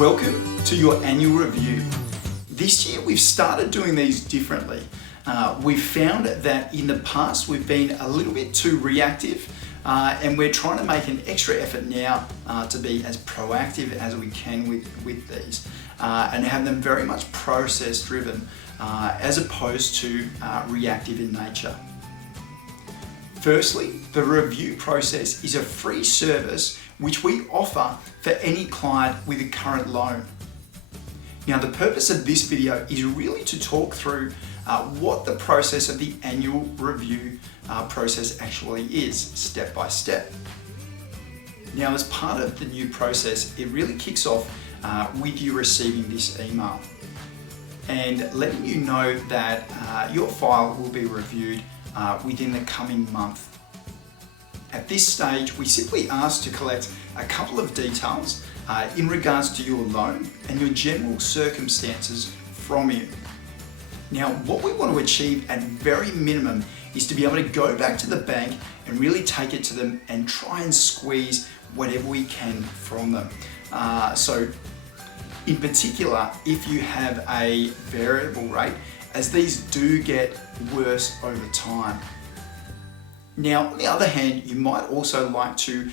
Welcome to your annual review. This year we've started doing these differently. We've found that in the past we've been a little bit too reactive and we're trying to make an extra effort now to be as proactive as we can with these and have them very much process driven as opposed to reactive in nature. Firstly, the review process is a free service which we offer for any client with a current loan. Now, the purpose of this video is really to talk through what the process of the annual review process actually is, step by step. Now, as part of the new process, it really kicks off with you receiving this email and letting you know that your file will be reviewed within the coming month. At this stage, we simply ask to collect a couple of details in regards to your loan and your general circumstances from you. Now, what we want to achieve at very minimum is to be able to go back to the bank and really take it to them and try and squeeze whatever we can from them. So in particular, if you have a variable rate, as these do get worse over time. Now, on the other hand, you might also like to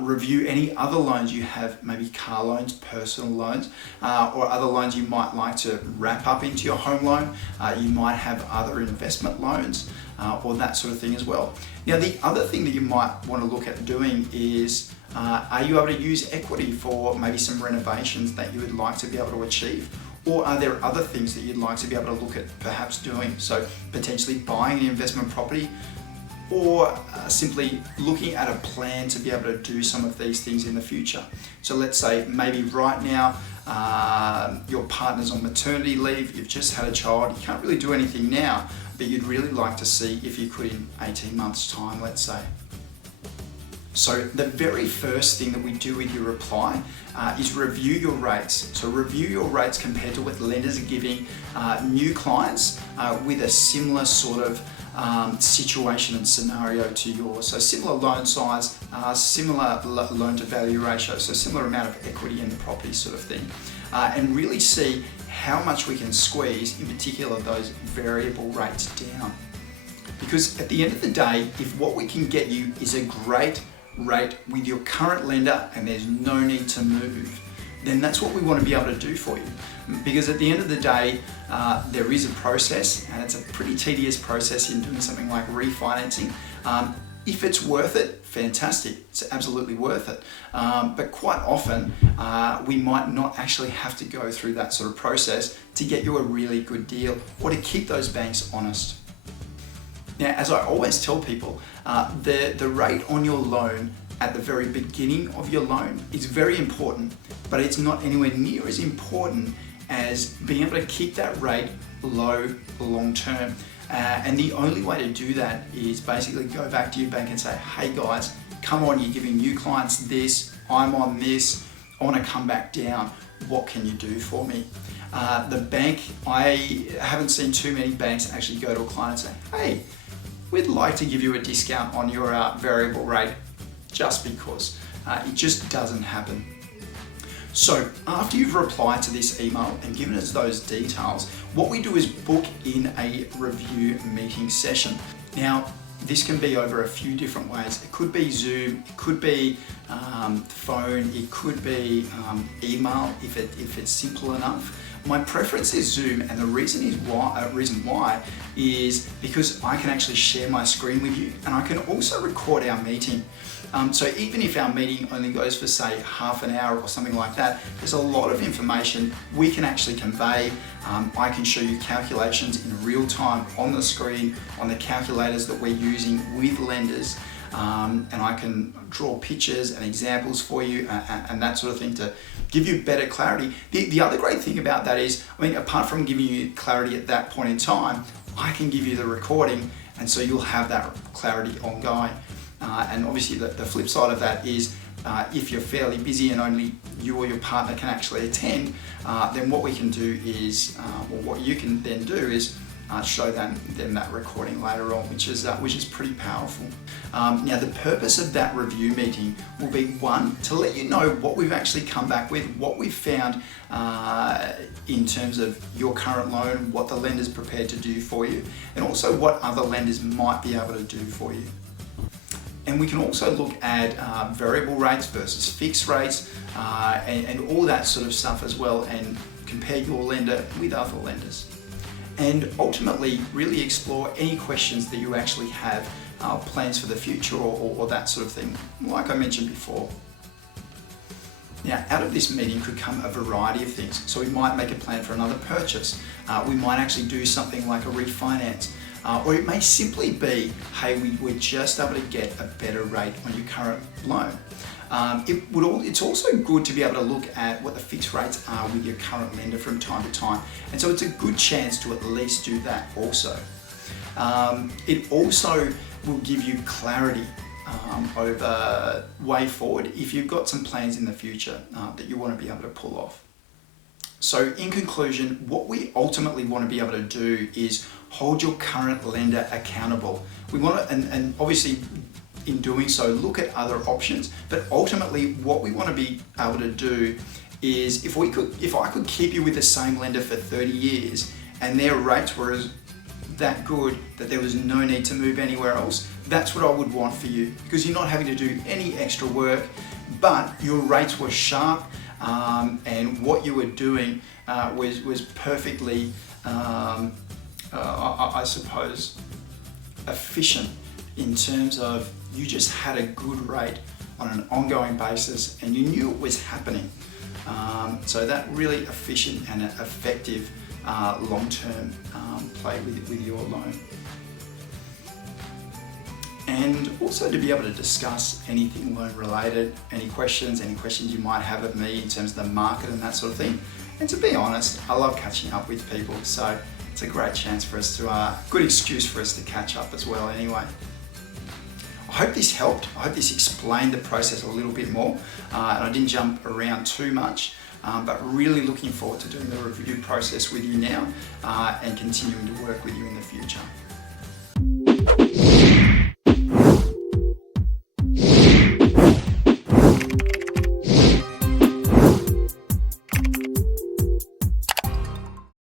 review any other loans you have, maybe car loans, personal loans, or other loans you might like to wrap up into your home loan. You might have other investment loans or that sort of thing as well. Now, the other thing that you might want to look at doing is, are you able to use equity for maybe some renovations that you would like to be able to achieve? Or are there other things that you'd like to be able to look at perhaps doing? So potentially buying an investment property, or simply looking at a plan to be able to do some of these things in the future. So let's say maybe right now your partner's on maternity leave, you've just had a child, you can't really do anything now, but you'd really like to see if you could in 18 months time, let's say. So the very first thing that we do with your reply is review your rates. So review your rates compared to what lenders are giving new clients with a similar sort of situation and scenario to yours. So similar loan size, similar loan to value ratio, so similar amount of equity in the property sort of thing. And really see how much we can squeeze, in particular those variable rates down. Because at the end of the day, if what we can get you is a great rate with your current lender and there's no need to move, then that's what we want to be able to do for you. Because at the end of the day, there is a process, and it's a pretty tedious process in doing something like refinancing. If it's worth it, fantastic, it's absolutely worth it. But quite often, we might not actually have to go through that sort of process to get you a really good deal or to keep those banks honest. Now, as I always tell people, the rate on your loan at the very beginning of your loan is very important, but it's not anywhere near as important as being able to keep that rate low long term. And the only way to do that is basically go back to your bank and say, hey guys, come on, you're giving new clients this, I'm on this, I want to come back down, what can you do for me? The bank, I haven't seen too many banks actually go to a client and say, hey, we'd like to give you a discount on your variable rate, just because. It just doesn't happen. So after you've replied to this email and given us those details, what we do is book in a review meeting session. Now, this can be over a few different ways. It could be Zoom, it could be phone, it could be email if it's simple enough. My preference is Zoom, and the reason why is because I can actually share my screen with you, and I can also record our meeting. So even if our meeting only goes for say half an hour or something like that, there's a lot of information we can actually convey. I can show you calculations in real time on the screen, on the calculators that we're using with lenders. And I can draw pictures and examples for you and that sort of thing to give you better clarity. The other great thing about that is, I mean, apart from giving you clarity at that point in time, I can give you the recording, and so you'll have that clarity ongoing. And obviously the flip side of that is if you're fairly busy and only you or your partner can actually attend, then what we can do is, or what you can then do is show them that recording later on, which is pretty powerful. Now the purpose of that review meeting will be, one, to let you know what we've actually come back with, what we've found in terms of your current loan, what the lender's prepared to do for you, and also what other lenders might be able to do for you. And we can also look at variable rates versus fixed rates and all that sort of stuff as well, and compare your lender with other lenders. And ultimately really explore any questions that you actually have, plans for the future or that sort of thing, like I mentioned before. Now, out of this meeting could come a variety of things. So we might make a plan for another purchase. We might actually do something like a refinance. Or it may simply be, hey, we're just able to get a better rate on your current loan. It's also good to be able to look at what the fixed rates are with your current lender from time to time. And so it's a good chance to at least do that also. It also will give you clarity over way forward if you've got some plans in the future that you want to be able to pull off. So in conclusion, what we ultimately want to be able to do is hold your current lender accountable. We want to, and obviously in doing so, look at other options, but ultimately what we want to be able to do is if I could keep you with the same lender for 30 years and their rates were that good that there was no need to move anywhere else, that's what I would want for you, because you're not having to do any extra work, but your rates were sharp, and what you were doing was perfectly, I suppose, efficient in terms of you just had a good rate on an ongoing basis and you knew it was happening. So that really efficient and effective long-term play with your loan. And also to be able to discuss anything loan related, any questions you might have of me in terms of the market and that sort of thing. And to be honest, I love catching up with people, so it's a great chance for us to, good excuse for us to catch up as well anyway. I hope this helped. I hope this explained the process a little bit more, and I didn't jump around too much, but really looking forward to doing the review process with you now and continuing to work with you in the future.